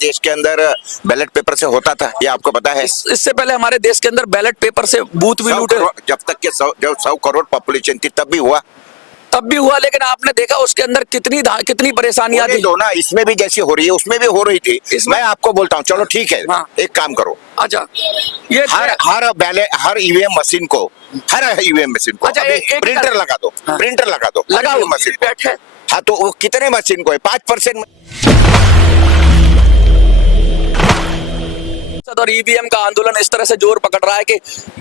देश के अंदर बैलेट पेपर से होता था, ये आपको पता है? इससे पहले हमारे देश के अंदर बैलेट पेपर से बूथ भी लूटे, जब तक के 100 करोड़ पॉपुलेशन थी तब भी हुआ। तब भी हुआ, लेकिन आपने देखा उसके अंदर कितनी परेशानियां थी। दो ना, इसमें भी जैसी हो रही है उसमें भी हो रही थी। मैं आपको बोलता हूँ, चलो ठीक है, हाँ। एक काम करो, अच्छा, ये हर ईवीएम मशीन को अच्छा, एक प्रिंटर लगा दो, हाँ। प्रिंटर लगा दो, लगाओ मशीन बैठे। हाँ, तो वो कितने मशीन को है? 5%। और ईवीएम का आंदोलन इस तरह से जोर पकड़ रहा है कि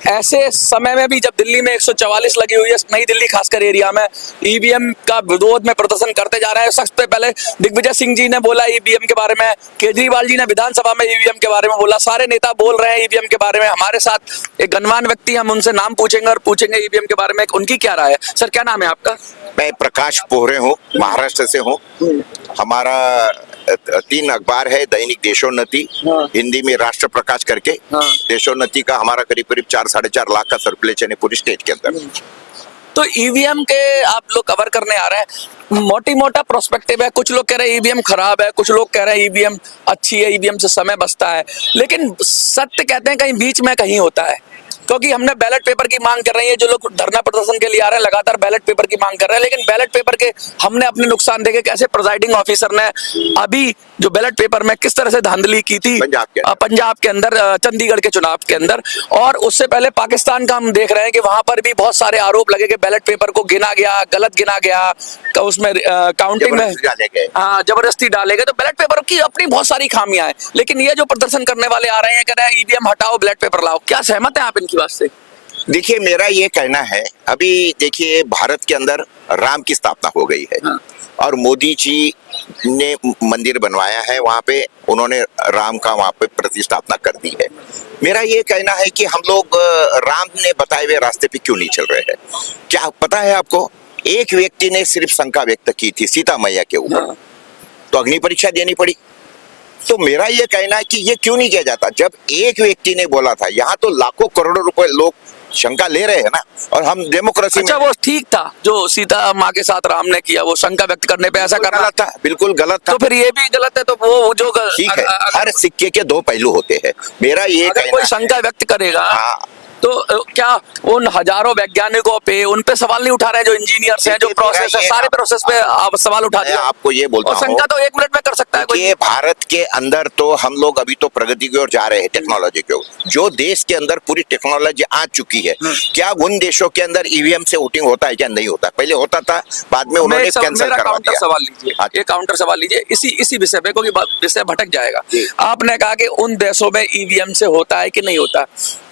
ऐसे समय में भी जब दिल्ली में 144 लगी हुई है, नई दिल्ली खासकर एरिया में, ईवीएम का विरोध में प्रदर्शन करते जा रहे हैं। सबसे पहले दिग्विजय सिंह जी ने बोला ईवीएम के बारे में, केजरीवाल जी ने विधानसभा में ईवीएम के बारे में बोला, सारे नेता बोल रहे हैं ईवीएम के बारे में। हमारे साथ एक गणमान्य व्यक्ति, हम उनसे नाम पूछेंगे और पूछेंगे ईवीएम के बारे में उनकी क्या राय है। सर, क्या नाम है आपका? मैं प्रकाश पोहरे हूँ, महाराष्ट्र से हूँ। हमारा 3 अखबार है, दैनिक देशोन्नति, हिंदी में राष्ट्र प्रकाश करके। देशोन्नति का हमारा करीब 4-4.5 लाख का सर्कुलेशन है पूरी स्टेट के अंदर। तो ईवीएम के आप लोग कवर करने आ रहे हैं, मोटा प्रोस्पेक्टिव है। कुछ लोग कह रहे हैं ईवीएम खराब है, कुछ लोग कह रहे हैं ईवीएम अच्छी है, ईवीएम से समय बचता है, लेकिन सत्य कहते हैं कहीं बीच में कहीं होता है। क्योंकि हमने बैलेट पेपर की मांग कर रही है, जो लोग धरना प्रदर्शन के लिए आ रहे हैं लगातार बैलेट पेपर की मांग कर रहे हैं, लेकिन बैलेट पेपर के हमने अपने नुकसान देखे कैसे प्रिजाइडिंग ऑफिसर ने अभी जो बैलेट पेपर में किस तरह से धांधली की थी पंजाब के अंदर, चंडीगढ़ के चुनाव के अंदर, और उससे पहले पाकिस्तान का हम देख रहे हैं कि वहां पर भी बहुत सारे आरोप लगे कि बैलेट पेपर को गिना गया, गलत गिना गया, उसमें काउंटिंग में जबरदस्ती डाले गए। तो बैलेट पेपर की अपनी बहुत सारी खामियां हैं, लेकिन ये जो प्रदर्शन करने वाले आ रहे हैं, कह रहे हैं ईवीएम हटाओ, बैलेट पेपर लाओ, क्या सहमत है आप इनकी बात से? देखिए, मेरा ये कहना है, अभी देखिए भारत के अंदर राम की स्थापना हो गई है। हाँ। और मोदी जी ने मंदिर बनवाया है, वहां पे उन्होंने राम का वहां पे प्रतिष्ठापना कर दी है। मेरा ये कहना है कि हम लोग राम ने बताए हुए रास्ते पे क्यों नहीं चल रहे हैं? क्या पता है आपको, एक व्यक्ति ने सिर्फ शंका व्यक्त की थी सीता मैया के ऊपर। हाँ। तो अग्नि परीक्षा देनी पड़ी। तो मेरा ये कहना है कि ये क्यों नहीं किया जाता? जब एक व्यक्ति ने बोला था, यहाँ तो लाखों करोड़ों रुपए लोग शंका ले रहे हैं ना, और हम डेमोक्रेसी में। वो ठीक था जो सीता माँ के साथ राम ने किया, वो शंका व्यक्त करने पे ऐसा करना था, बिल्कुल गलत था। तो फिर ये भी गलत है, तो वो जो ठीक है, हर सिक्के के 2 पहलू होते हैं। मेरा ये अगर कोई शंका व्यक्त करेगा, हाँ, तो क्या उन हजारों वैज्ञानिकों पे, उन पे सवाल नहीं उठा रहे जो इंजीनियर्स हैं, जो प्रोसेस है, सारे प्रोसेस पे आप सवाल उठा दिया? आपको ये बोलता हूं, शंका तो 1 मिनट में कर सकता है कोई। भारत के अंदर तो हम लोग अभी तो प्रगति की ओर जा रहे हैं, टेक्नोलॉजी की ओर। जो देश के अंदर पूरी टेक्नोलॉजी आ चुकी है, क्या उन देशों के अंदर ईवीएम से वोटिंग होता है क्या? नहीं होता। पहले होता था, बाद में उन्होंने कैंसिल करवा दिया। सवाल लीजिए, ये काउंटर सवाल लीजिए इसी विषय पे, क्योंकि विषय भटक जाएगा। आपने कहा कि उन देशों में ईवीएम से होता है कि नहीं होता।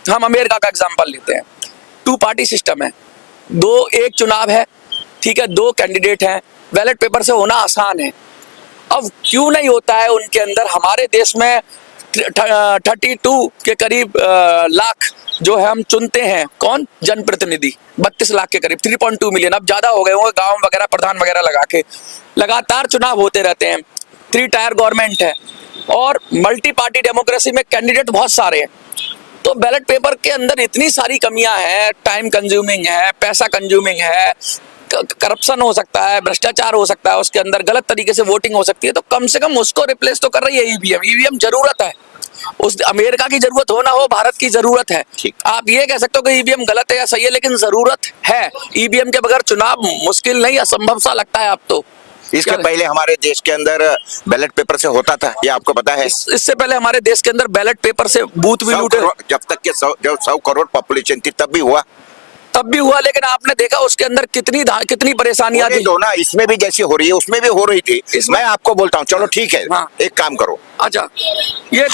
हम अमेरिका का एग्जांपल लेते हैं, 2 पार्टी सिस्टम है, एक चुनाव है, ठीक है, 2 कैंडिडेट हैं, बैलेट पेपर से होना आसान है। अब क्यों नहीं होता है उनके अंदर? हमारे देश में 32 के करीब लाख जो है हम चुनते हैं, कौन? जनप्रतिनिधि, 32 लाख के करीब, 3.2 मिलियन, अब ज्यादा हो गए होंगे, गांव वगैरह प्रधान वगैरह लगा के लगातार चुनाव होते रहते हैं। 3 टायर गवर्नमेंट है और मल्टी पार्टी डेमोक्रेसी में कैंडिडेट बहुत सारे हैं। तो बैलेट पेपर के अंदर इतनी सारी कमियां हैं, टाइम कंज्यूमिंग है, पैसा कंज्यूमिंग है, करप्शन हो सकता है, भ्रष्टाचार हो सकता है, उसके अंदर गलत तरीके से वोटिंग हो सकती है। तो कम से कम उसको रिप्लेस तो कर रही है ईवीएम। ईवीएम जरूरत है, उस अमेरिका की जरूरत हो ना हो, भारत की जरूरत है। आप ये कह सकते हो कि ईवीएम गलत है या सही है, लेकिन जरूरत है। ईवीएम के बगैर चुनाव मुश्किल नहीं, असंभव सा लगता है अब तो। इसके पहले हमारे देश के अंदर बैलेट पेपर से होता था, ये आपको पता है? इससे पहले हमारे देश के अंदर बैलेट पेपर से बूथ भी लूटे, जब तक के 100 करोड़ पॉपुलेशन थी तब भी हुआ, लेकिन आपने देखा उसके अंदर कितनी परेशानियां थी। दो ना, इसमें भी जैसी हो रही है उसमें भी हो रही थी। मैं आपको बोलता हूँ, चलो ठीक है, हाँ। एक काम करो, अच्छा, ये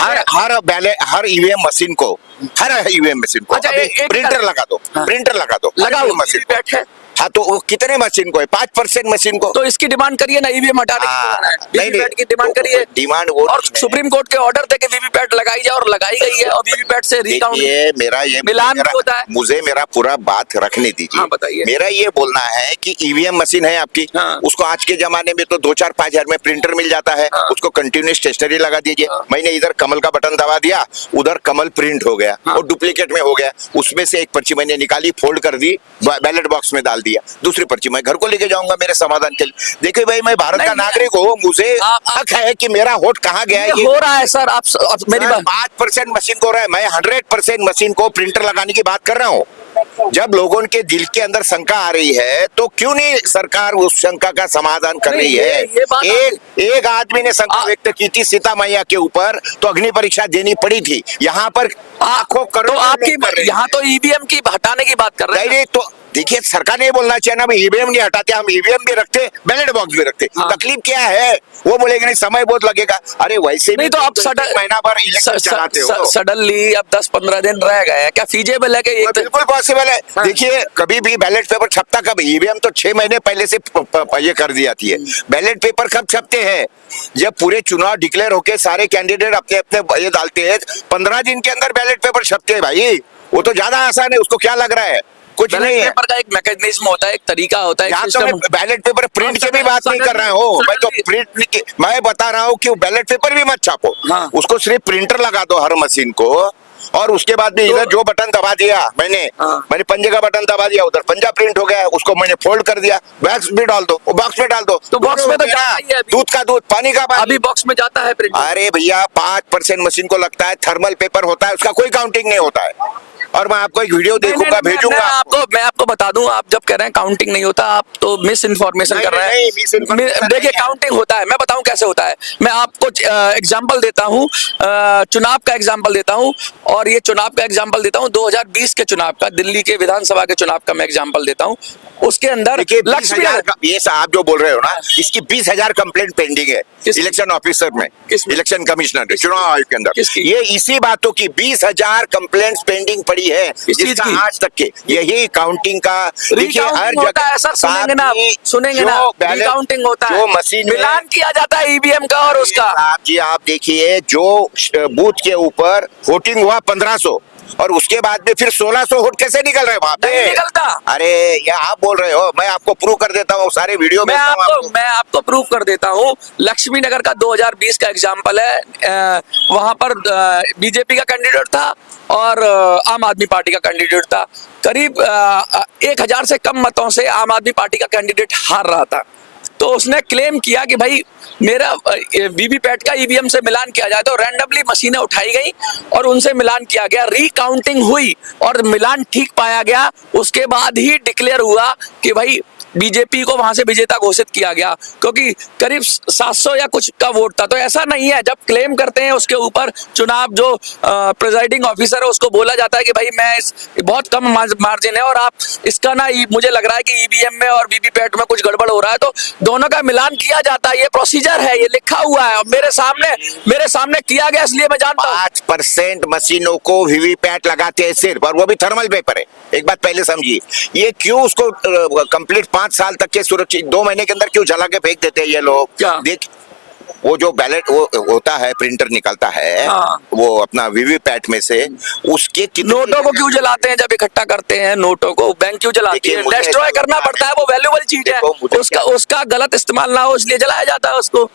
हर ईवीएम मशीन को, अच्छा, प्रिंटर लगा दो, हाँ। प्रिंटर लगा दो, लगाओ मशीन बैठे। हाँ, तो वो कितने मशीन को है? 5% मशीन को। तो इसकी डिमांड करिए ना, ईवीएम हटाने की वीवीपैट की डिमांड करिए। डिमांड और सुप्रीम कोर्ट के ऑर्डर थे कि वीवीपैट लगाई जाए, और लगाई गई है, और वीवीपैट से रिकाउंट मिलान होता है। मुझे मेरा पूरा बात रखने दीजिए। हाँ, बताइए। मेरा ये बोलना है कि ईवीएम मशीन है आपकी, हाँ। उसको आज के जमाने में तो 2-4-5 हजार में प्रिंटर मिल जाता है, हाँ। उसको कंटिन्यूस स्टेशनरी लगा दीजिए, हाँ। मैंने इधर कमल का बटन दबा दिया, उधर कमल प्रिंट हो गया, हाँ। और डुप्लीकेट में हो गया, उसमें से एक पर्ची मैंने निकाली, फोल्ड कर दी, बैलेट बॉक्स में डाल दी। दिया, दूसरी पर्ची मैं घर को लेके जाऊंगा मेरे समाधान के लिए। देखिए भाई, मैं भारत का नहीं, नागरिक हूँ, मुझे हक है कि मेरा वोट कहाँ गया है। ये हो रहा है सर, आप मेरी बात 5% मशीन को रहा है, मैं 100% मशीन को प्रिंटर लगाने की बात कर रहा हूँ। जब लोगों के दिल के अंदर शंका आ रही है तो क्यों नहीं सरकार उस शंका का समाधान कर रही है। ये बात एक आदमी ने शंका व्यक्त की थी सीता मैया के ऊपर, तो अग्नि परीक्षा देनी पड़ी थी। यहाँ पर लाखों तो करोड़ों आपकी लोग कर रहे हैं। यहाँ तो ईवीएम की हटाने की बात कर रहे हैं। नहीं, तो देखिए, सरकार ने बोलना चाहिए ना, ईवीएम नहीं हटाते, हम ईवीएम भी रखते, बैलेट बॉक्स भी रखते। हाँ। तकलीफ क्या है? वो बोलेंगे नहीं समय बहुत लगेगा। अरे वैसे नहीं भी तो आप महीना भर इलेक्शन चलाते हो। सडनली अब 10-15 दिन रह गए, क्या फीजेबल है कि एक बिल्कुल पॉसिबल है। हाँ। देखिए, कभी भी बैलेट पेपर छपता कब? ईवीएम तो 6 महीने पहले से ये कर दी जाती है। बैलेट पेपर कब छपते हैं? जब पूरे चुनाव डिक्लेयर होके सारे कैंडिडेट अपने अपने ये डालते हैं, 15 दिन के अंदर बैलेट पेपर छपते हैं भाई। वो तो ज्यादा आसान है, उसको क्या लग रहा है? कुछ नहीं है। पेपर का एक मैकेनिज्म होता है, एक तरीका होता है, एक यहाँ तो सिस्टम। मैं बैलेट पेपर प्रिंट की भी बात नहीं कर रहा हूँ, मैं तो प्रिंट मैं बता रहा हूँ कि बैलेट पेपर भी मत छापो। हाँ। उसको सिर्फ प्रिंटर लगा दो हर मशीन को, और उसके बाद भी इधर जो बटन दबा दिया मैंने पंजे का बटन दबा दिया, उधर पंजा प्रिंट हो गया, उसको मैंने फोल्ड कर दिया, बॉक्स भी डाल दो, बॉक्स में डाल दो। तो बॉक्स में तो जाता ही है अभी। दूध का दूध, पानी का पानी। अभी बॉक्स में जाता है प्रिंट। अरे भैया, 5% मशीन को लगता है, थर्मल पेपर होता है, उसका कोई काउंटिंग नहीं होता है। और मैं आपको एक वीडियो देखूंगा, भेजूंगा मैं आपको बता दूं, आप जब कह रहे हैं काउंटिंग नहीं होता, आप तो मिस इन्फॉर्मेशन कर रहे हैं। देखिए, काउंटिंग होता है, मैं बताऊं कैसे होता है। मैं आपको एग्जांपल देता हूं, चुनाव का एग्जांपल देता हूं, और ये चुनाव का एग्जांपल देता हूं 2020 के चुनाव का, दिल्ली के विधानसभा के चुनाव का मैं एग्जांपल देता हूं। उसके अंदर लक्ष्मी, ये आप जो बोल रहे हो ना, इसकी 20,000 कंप्लेंट पेंडिंग है इलेक्शन ऑफिसर में, इलेक्शन कमिश्नर चुनाव आयोग के अंदर। ये इसी बातों की 20,000 कंप्लेंट्स पेंडिंग पड़ी है, जिसका आज तक के यही काउंटिंग का। देखिए, हर जगह सुनेंगे ना काउंटिंग होता है, जो मशीन मिलान किया जाता है ईवीएम का और उसका। जी आप देखिए, जो बूथ के ऊपर वोटिंग हुआ 1500, और उसके बाद में फिर 1600 वोट कैसे निकल रहे वहां पे? नहीं निकलता। अरे ये आप बोल रहे हो, मैं आपको प्रूव कर देता हूँ, सारे वीडियो मैं आपको प्रूव कर देता हूँ। लक्ष्मी नगर का 2020 का एग्जांपल है। वहां पर बीजेपी का कैंडिडेट था और आम आदमी पार्टी का कैंडिडेट था। करीब 1000 से कम मतों से आम आदमी पार्टी का कैंडिडेट हार रहा था। तो उसने क्लेम किया कि भाई मेरा वीवीपैट का ईवीएम से मिलान किया जाए, तो रैंडमली मशीनें उठाई गई और उनसे मिलान किया गया, रिकाउंटिंग हुई और मिलान ठीक पाया गया। उसके बाद ही डिक्लेयर हुआ कि भाई बीजेपी को वहां से विजेता घोषित किया गया, क्योंकि करीब 700 या कुछ का वोट था। तो ऐसा नहीं है, जब क्लेम करते हैं उसके ऊपर चुनाव जो प्रिजाइडिंग ऑफिसर है उसको बोला जाता है कि भाई मैं बहुत कम मार्जिन है और आप इसका ना, मुझे लग रहा है कि ईवीएम में और वीवीपैट में कुछ गड़बड़ हो रहा है, तो दोनों का मिलान किया जाता है। ये प्रोसीजर है, ये लिखा हुआ है, मेरे सामने किया गया, इसलिए मैं जानता हूँ। 5% मशीनों को वीवीपैट लगाते हैं सिर्फ, और वो भी थर्मल पेपर है। एक बात पहले समझिए, ये क्यों उसको कंप्लीट 5 साल तक के सुरक्षित 2 महीने के अंदर क्यों जला के फेंक देते हैं ये लोग? क्या देख, वो जो बैलेट वो होता है, प्रिंटर निकलता है, हाँ। वो अपना वीवीपैट में से उसके नोटों को क्यों जलाते हैं? जब इकट्ठा करते हैं नोटों को, बैंक क्यों जलाती है? डिस्ट्रॉय करना पड़ता है, वो वैल्यूएबल चीज है, उसका गलत इस्तेमाल ना हो इसलिए जलाया जाता है उसको।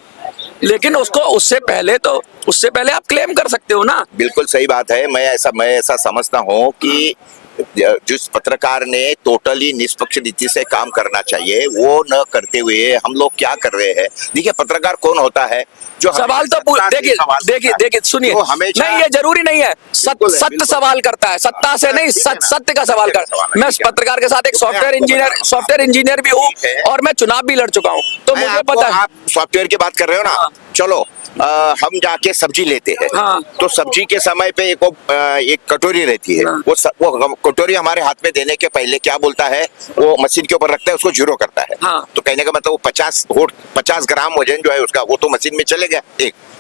लेकिन उसको उससे पहले आप क्लेम कर सकते हो ना। बिल्कुल सही बात है। मैं ऐसा समझता हूँ कि जिस पत्रकार ने टोटली निष्पक्ष रीति से काम करना चाहिए, वो न करते हुए हम लोग क्या कर रहे हैं। देखिए, पत्रकार कौन होता है? जो सवाल तो देखिए सुनिए, नहीं ये जरूरी नहीं है, सत्य सवाल करता है, सत्ता से नहीं, सत्य का सवाल करता है। मैं पत्रकार के साथ एक सॉफ्टवेयर इंजीनियर भी हूँ और मैं चुनाव भी लड़ चुका हूँ, तो मुझे पता है। आप सॉफ्टवेयर की बात कर रहे हो ना, चलो हम जाके सब्जी लेते हैं, तो सब्जी के समय पे एक कटोरी रहती है, वो कटोरी हमारे हाथ में देने के पहले क्या बोलता है, वो मशीन के ऊपर रखता है, उसको जीरो करता है। तो कहने का मतलब वो 50 ग्राम वजन जो है उसका, वो तो मशीन में चले गया।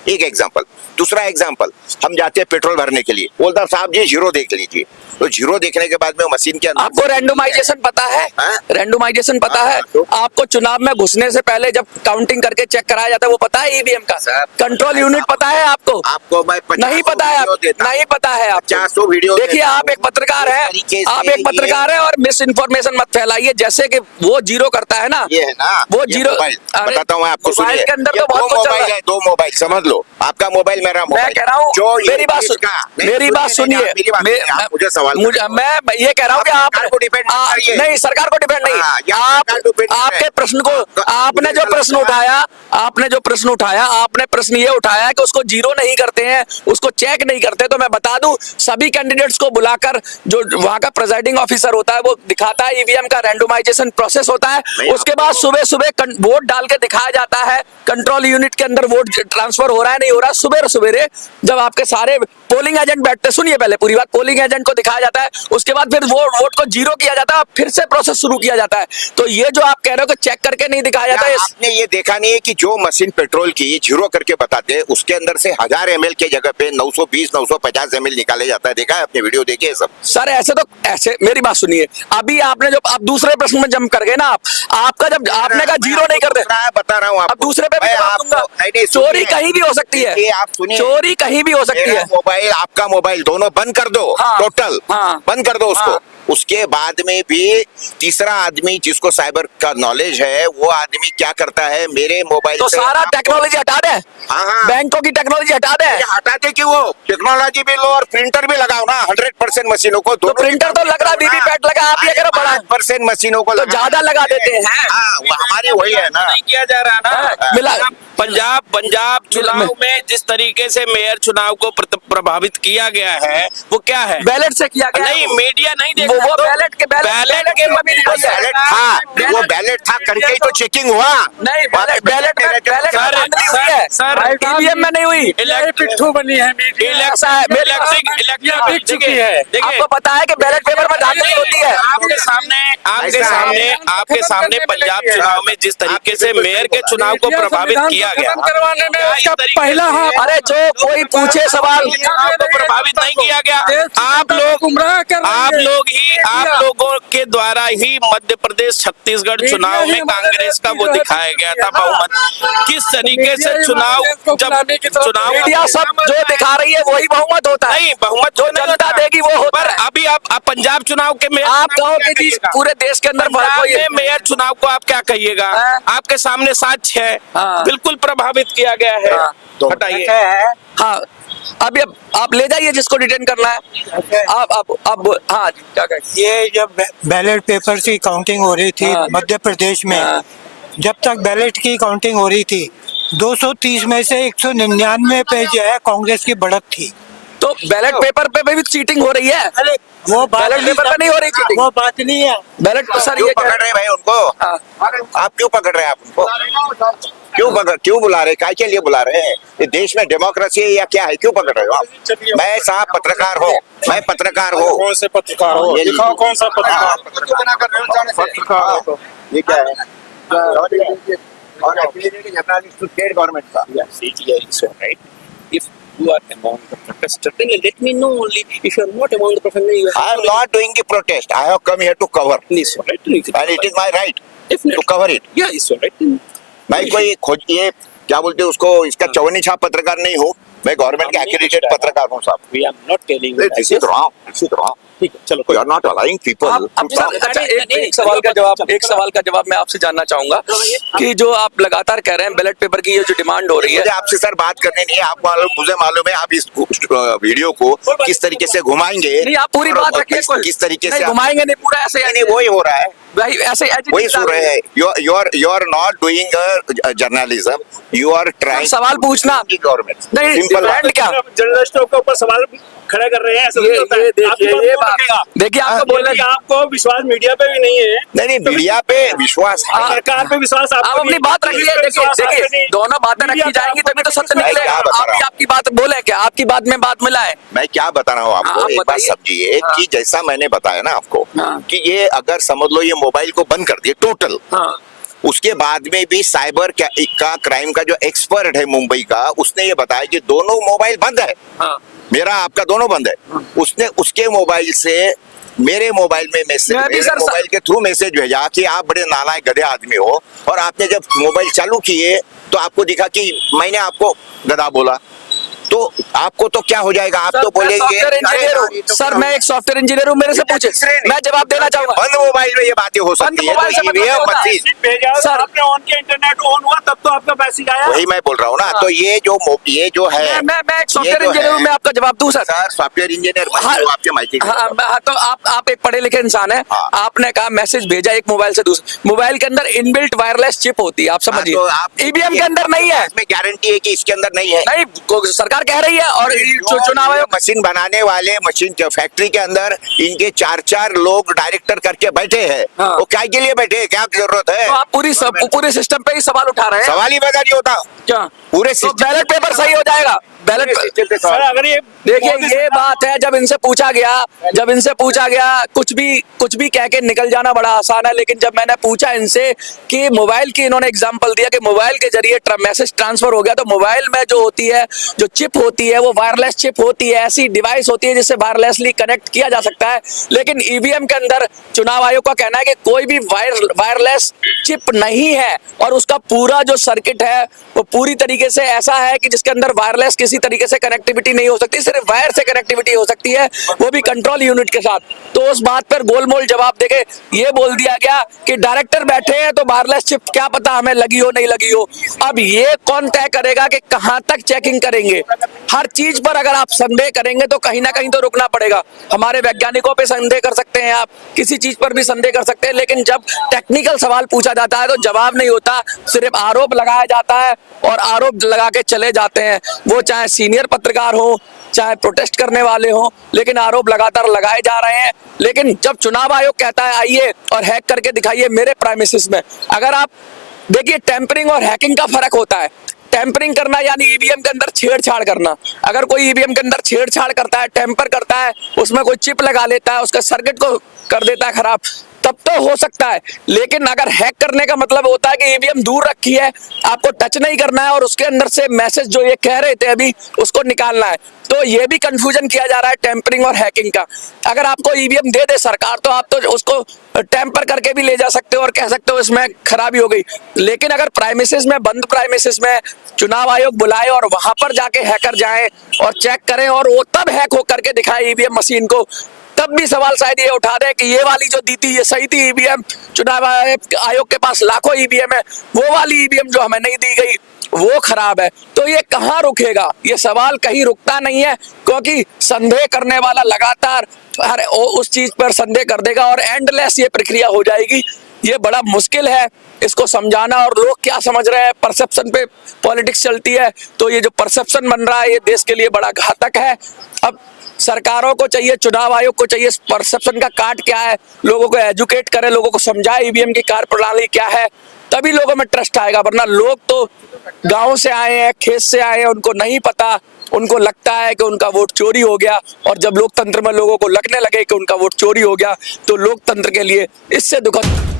एक एग्जांपल। दूसरा एग्जांपल, हम जाते हैं पेट्रोल भरने के लिए, बोलता साहब जी जीरो देख लीजिए, तो जीरो देखने के बाद में मशीन के अंदर आपको रैंडमाइजेशन पता है? रैंडमाइजेशन पता है? आपको चुनाव में घुसने से पहले जब काउंटिंग करके चेक कराया जाता है, वो पता है ईवीएम का कंट्रोल यूनिट पता है आपको? मैं नहीं पता है, नहीं पता है आपको। 50 वीडियो। देखिए, आप एक पत्रकार है और मिस इन्फॉर्मेशन मत फैलाइए। जैसे कि वो जीरो करता है ना, ये है ना, वो जीरो बताता हूँ मैं आपको, मोबाइल के अंदर तो बहुत कुछ मोबाइल है, 2 मोबाइल समझ लो, आपका मोबाइल मेरा मोबाइल। मैं कह रहा हूँ, मेरी बात सुनिए, मुझे सवाल मुझे मैं ये कह रहा हूँ कि आप सरकार को डिपेंड मत करिए। नहीं, सरकार को डिपेंड नहीं, हाँ, या आप सरकार depend है। आपके प्रश्न को आपने जो प्रश्न उठाया, आपने प्रश्न ये उठाया कि उसको जीरो नहीं करते हैं, उसको चेक नहीं करते। तो मैं बता दूं, सभी कैंडिडेट्स को बुलाकर जो वहां का प्रिजाइडिंग ऑफिसर होता है वो दिखाता है, ईवीएम का रैंडमाइजेशन प्रोसेस होता है। नहीं, उसके बाद सुबह सुबह वोट डाल के दिखाया जाता है, कंट्रोल यूनिट के अंदर वोट ट्रांसफर हो रहा है नहीं हो रहा। सुबह सवेरे जब आपके सारे पोलिंग एजेंट बैठते, सुनिए पहले पूरी बात, पोलिंग एजेंट को दिखाया जाता है, उसके बाद फिर वोट को जीरो किया जाता है, फिर से प्रोसेस शुरू किया जाता है। तो ये जो आप कह रहे हो कि चेक करके नहीं दिखाया जाता है, आपने ये देखा नहीं है कि जो मशीन पेट्रोल की जीरो करके बताते हैं उसके अंदर से 1000 ml के जगह पे 920 950 ml निकाले जाता है। देखा है आपने? वीडियो देखिए सब। सर ऐसे मेरी बात सुनिए, अभी आपने जो आप दूसरे प्रश्न में जंप कर गए ना, आपका जब आपने कहा जीरो नहीं करते, बता रहा हूँ अब दूसरे पे भी जवाब दूंगा। चोरी कहीं भी हो सकती है, आप सुनिए, चोरी कहीं भी हो सकती है। मोबाइल आपका मोबाइल दोनों बंद कर दो, हाँ, टोटल हाँ, बंद कर दो उसको। हाँ। उसके बाद में भी तीसरा आदमी जिसको साइबर का नॉलेज है वो आदमी क्या करता है, मेरे मोबाइल तो से सारा आपको- टेक्नोलॉजी हटा दे, हाँ। बैंकों की टेक्नोलॉजी हटा दे। ये हटाते कि वो टेक्नोलॉजी भी लो और प्रिंटर भी लगाओ ना 100% मशीनों को। तो प्रिंटर तो लग रहा है, वीवीपैट लगा, आप ये कह रहे हो बड़ा 100% मशीनों को तो लगा- ज्यादा लगा देते हैं। हाँ, वो हमारी वही है ना। नहीं किया जा रहा ना। मिला पंजाब चुनाव में जिस तरीके से मेयर चुनाव को प्रभावित किया गया है वो क्या है? बैलेट से किया गया। नहीं, मीडिया नहीं देख वो रहा तो बैलेट के बैलेट था, वो बैलेट था करके ही तो चेकिंग हुआ। नहीं, बैलेट हुई है, सर, ईवीएम में नहीं हुई। पिट्ठू बनी है आपको पता है कि बैलेट पेपर में धांधली होती है। आपके सामने पंजाब चुनाव में जिस तरीके से मेयर के चुनाव को प्रभावित किया गया, करवाने में उसका पहला हाथ। अरे जो कोई पूछे सवाल, चुनाव को प्रभावित नहीं किया गया। आप लोगों के द्वारा ही मध्य प्रदेश छत्तीसगढ़ चुनाव में कांग्रेस का वो दिखाया गया था बहुमत। किस तरीके से चुनाव मीडिया सब जो दिखा रही है वही बहुमत होता है। नहीं, बहुमत जो जनता देगी वो होता पर है। अभी आप पंजाब चुनाव के मेयर आप कहो कि जी पूरे देश के अंदर फर्क पंजाब हुई है। में मेयर चुनाव को आप क्या कहिएगा? हाँ। आपके सामने साक्ष्य है, हाँ। बिल्कुल प्रभावित किया गया है। हाँ। तो हटाइए। हाँ, अभी आप ले जाइए जिसको डिटेन करना है। आप हाँ जी, क्या कहें? ये जब बैलेट पेपर की काउंटिंग हो रही थी हाँ। मध्य प्रदेश में, हाँ। जब तक बैलेट की काउंटिंग हो रही थी 230 में से 199 पे जो है कांग्रेस की बढ़त थी। तो बैलेट पेपर पे भी चीटिंग हो रही है। अरे वो बात बैलेट पेपर पे नहीं हो रही चीटिंग। वो बात नहीं है। बैलेट सर क्यों ये पकड़ रहे हैं भाई उनको? हाँ। आप क्यों पकड़ रहे हैं? आप उनको क्यों बुला रहे हैं? काय के लिए बुला रहे हैं? ये देश में डेमोक्रेसी है या क्या है? क्यों पकड़ रहे हो आप? मैं साहब पत्रकार हूँ, मैं पत्रकार हूँ। कौन से पत्रकार हो? ये दिखाओ कौन सा पत्रकार? पत्रकार ये क्या है? और जर्नलिस्ट स्टेट गवर्नमेंट का। If you are among the protesters, then let me know only. If you are not among the protesters, you I am not doing the protest. I have come here to cover, It's all right. and it is my right Definitely. to cover it. Yeah, it's all right. मैं कोई खोज ये क्या बोलते हैं उसको, इसका चौनी छाप पत्रकार नहीं हूँ। मैं गवर्नमेंट के एक्रेडिटेड पत्रकार हूँ साहब। We are not telling you. This is wrong. This is wrong. ठीक है, चलो You are not allowing people आप to talk. अच्छा एक सवाल का जवाब मैं आपसे जानना चाहूंगा कि जो आप लगातार कह रहे हैं बैलेट पेपर की ये जो डिमांड हो रही है, मुझे आपसे सर बात करनी नहीं है। आप मालूम, मुझे मालूम है आप इस वीडियो को किस तरीके से घुमाएंगे। नहीं आप पूरी और बात रखिए, किस तरीके नहीं से घुमाएंगे नहीं, पूरा ऐसे नहीं वही हो रहा है, भाई ऐसे वही सुन रहे हैं। You are not doing journalism, you are trying सवाल पूछना गवर्नमेंट। नहीं, सिंपल डिमांड क्या? जर्नलिस्टों के ऊपर सवाल खड़ा कर रहे हैं, ऐसा नहीं होता है। देखिए आपको बोलने आपको विश्वास मीडिया पे भी नहीं है, नहीं मीडिया पे विश्वास है। सरकार पे विश्वास आप अपनी बात रखिए। देखिए दोनों बातें रखी जाएंगी तभी तो सत्य मैं निकलेगा। क्या बता आप रहा भी हूँ? आपकी बात बोले क्या? आपकी बात में बात मिला है? मैं क्या बता रहा हूँ आपको, आप एक बात बताइए। समझिए हाँ। कि जैसा मैंने बताया ना आपको हाँ। कि ये अगर समझ लो ये मोबाइल को बंद कर दिए टोटल, हाँ उसके बाद में भी साइबर का क्राइम का जो एक्सपर्ट है मुंबई का, उसने ये बताया कि दोनों मोबाइल बंद है, हाँ मेरा आपका दोनों बंद है। उसने उसके मोबाइल से मेरे मोबाइल में मैसेज, मैं भी मेरे सर- मोबाइल के थ्रू मैसेज भेजा कि आप बड़े नालायक गधे आदमी हो, और आपने जब मोबाइल चालू किए तो आपको दिखा कि मैंने आपको गधा बोला। तो आपको तो क्या हो जाएगा, आप तो बोलेंगे सॉफ्टवेयर इंजीनियर अरे, हूँ सर, मैं एक सॉफ्टवेयर इंजीनियर हूँ, मेरे से पूछे, मैं जवाब देना चाहूंगा। बंद मोबाइल में ये बातें हो सकती है, मोबाइल से तो मतलब EVM होता है। मशीन भेजा सर, आपने ऑन किया, इंटरनेट ऑन हुआ तब तो आपका मैसेज आया। वही मैं बोल रहा हूँ ना, तो ये जो है मैं एक सॉफ्टवेयर जो इंजीनियर हूँ, है- मैं आपका जवाब दूँ सर। सर सॉफ्टवेयर इंजीनियर हाँ, आपके माइकी हाँ, तो आप एक पढ़े लिखे इंसान है, हाँ। आपने कहा मैसेज भेजा एक मोबाइल से दूसरे मोबाइल के अंदर इनबिल्ट वायरलेस चिप होती है, आप समझिए, तो आप ईवीएम के अंदर नहीं है। इसमें गारंटी है कि इसके अंदर नहीं है। नहीं, सरकार कह रही है, और चुनाव आयोग मशीन बनाने वाले मशीन फैक्ट्री के अंदर इनके 4 लोग डायरेक्टर करके बैठे हैं। हाँ। वो क्या के लिए बैठे हैं, क्या जरूरत है? तो आप पूरे सिस्टम पे ही सवाल उठा रहे हैं सवाल ही पैदा नहीं होता। क्या? पूरे तो बैलेट पेपर सही हो जाएगा, बैलेट सर अगर ये देखिए ये बात है, जब इनसे पूछा गया कुछ भी कह के निकल जाना बड़ा आसान है, लेकिन जब मैंने पूछा इनसे कि मोबाइल की, इन्होंने एग्जांपल दिया कि मोबाइल के जरिए मैसेज ट्रांसफर हो गया, तो मोबाइल में जो होती है, जो चिप होती है, वो वायरलेस चिप होती है, ऐसी डिवाइस होती है जिससे वायरलेसली कनेक्ट किया जा सकता है। लेकिन ईवीएम के अंदर चुनाव आयोग का कहना है कि कोई भी वायरलेस चिप नहीं है, और उसका पूरा जो सर्किट है वो पूरी तरीके से ऐसा है कि जिसके अंदर वायरलेस किसी तरीके से कनेक्टिविटी नहीं हो सकती, सिर्फ वायर से कनेक्टिविटी हो सकती है, वो भी कंट्रोल यूनिट के साथ। तो उस बात पर गोलमोल जवाब देके ये बोल दिया गया कि डायरेक्टर बैठे हैं तो वायरलेस चिप क्या पता हमें लगी हो नहीं लगी हो। अब ये कौन तय करेगा कि कहां तक चेकिंग करेंगे? हर चीज पर अगर आप संदेह करेंगे तो कहीं ना कहीं तो रुकना पड़ेगा। हमारे वैज्ञानिकों पे संदेह कर सकते हैं, आप किसी चीज पर भी संदेह कर सकते हैं, लेकिन जब टेक्निकल सवाल पूछा जाता है तो जवाब नहीं होता, सिर्फ आरोप लगाया जाता है और आरोप लगा के चले जाते हैं। वो चाहे सीनियर पत्रकार हो, चाहे प्रोटेस्ट करने वाले हो, लेकिन आरोप लगातार लगाए जा रहे हैं। लेकिन जब चुनाव आयोग कहता है आइए और हैक करके दिखाइए मेरे प्राइमिसेस में, अगर आप देखिए टेम्परिंग और हैकिंग का फर्क होता है। टेम्परिंग करना यानी ईवीएम के अंदर छेड़छाड़ करना। अगर कोई ईवीएम के अंदर छेड़छाड़ करता है, टेम्पर करता है, उसमें कोई चिप लगा लेता है, उसका सर्किट को कर देता है खराब, तब तो हो सकता है। लेकिन अगर हैक करने का मतलब होता है कि ईवीएम दूर रखी है, आपको टच नहीं करना है और उसके अंदर से मैसेज जो ये कह रहे थे अभी उसको निकालना है, तो ये भी कंफ्यूजन किया जा रहा है टेम्परिंग और हैकिंग का। अगर आपको ईवीएम दे दे सरकार तो आप तो उसको टेम्पर करके भी ले जा सकते हो और कह सकते हो इसमें खराबी हो गई। लेकिन अगर प्राइमिसेस में, बंद प्राइमिसेस में चुनाव आयोग बुलाए और वहां पर जाके हैकर जाएं और चेक करें और वो तब हैक हो करके दिखाए ईवीएम मशीन को, तब भी सवाल शायद ये उठा दे कि ये वाली जो दी थी ये सही थी ईवीएम, चुनाव आयोग के पास लाखों ईवीएम है, वो वाली ईवीएम जो हमें नहीं दी गई वो खराब है। तो ये कहाँ रुकेगा? ये सवाल कहीं रुकता नहीं है, क्योंकि संदेह करने वाला लगातार हर उस चीज पर संदेह कर देगा और एंडलेस ये प्रक्रिया हो जाएगी। ये बड़ा मुश्किल है इसको समझाना, और लोग क्या समझ रहे हैं, परसेप्शन पे पॉलिटिक्स चलती है, तो ये जो परसेप्शन बन रहा है ये देश के लिए बड़ा घातक है। अब सरकारों को चाहिए, चुनाव आयोग को चाहिए परसेप्शन का काट क्या है, लोगों को एजुकेट करे, लोगों को समझाए ईवीएम की कार्यप्रणाली क्या है, तभी लोगों में ट्रस्ट आएगा। वरना लोग तो गांव से आए हैं, खेत से आए हैं, उनको नहीं पता, उनको लगता है कि उनका वोट चोरी हो गया, और जब लोकतंत्र में लोगों को लगने लगे कि उनका वोट चोरी हो गया तो लोकतंत्र के लिए इससे दुखद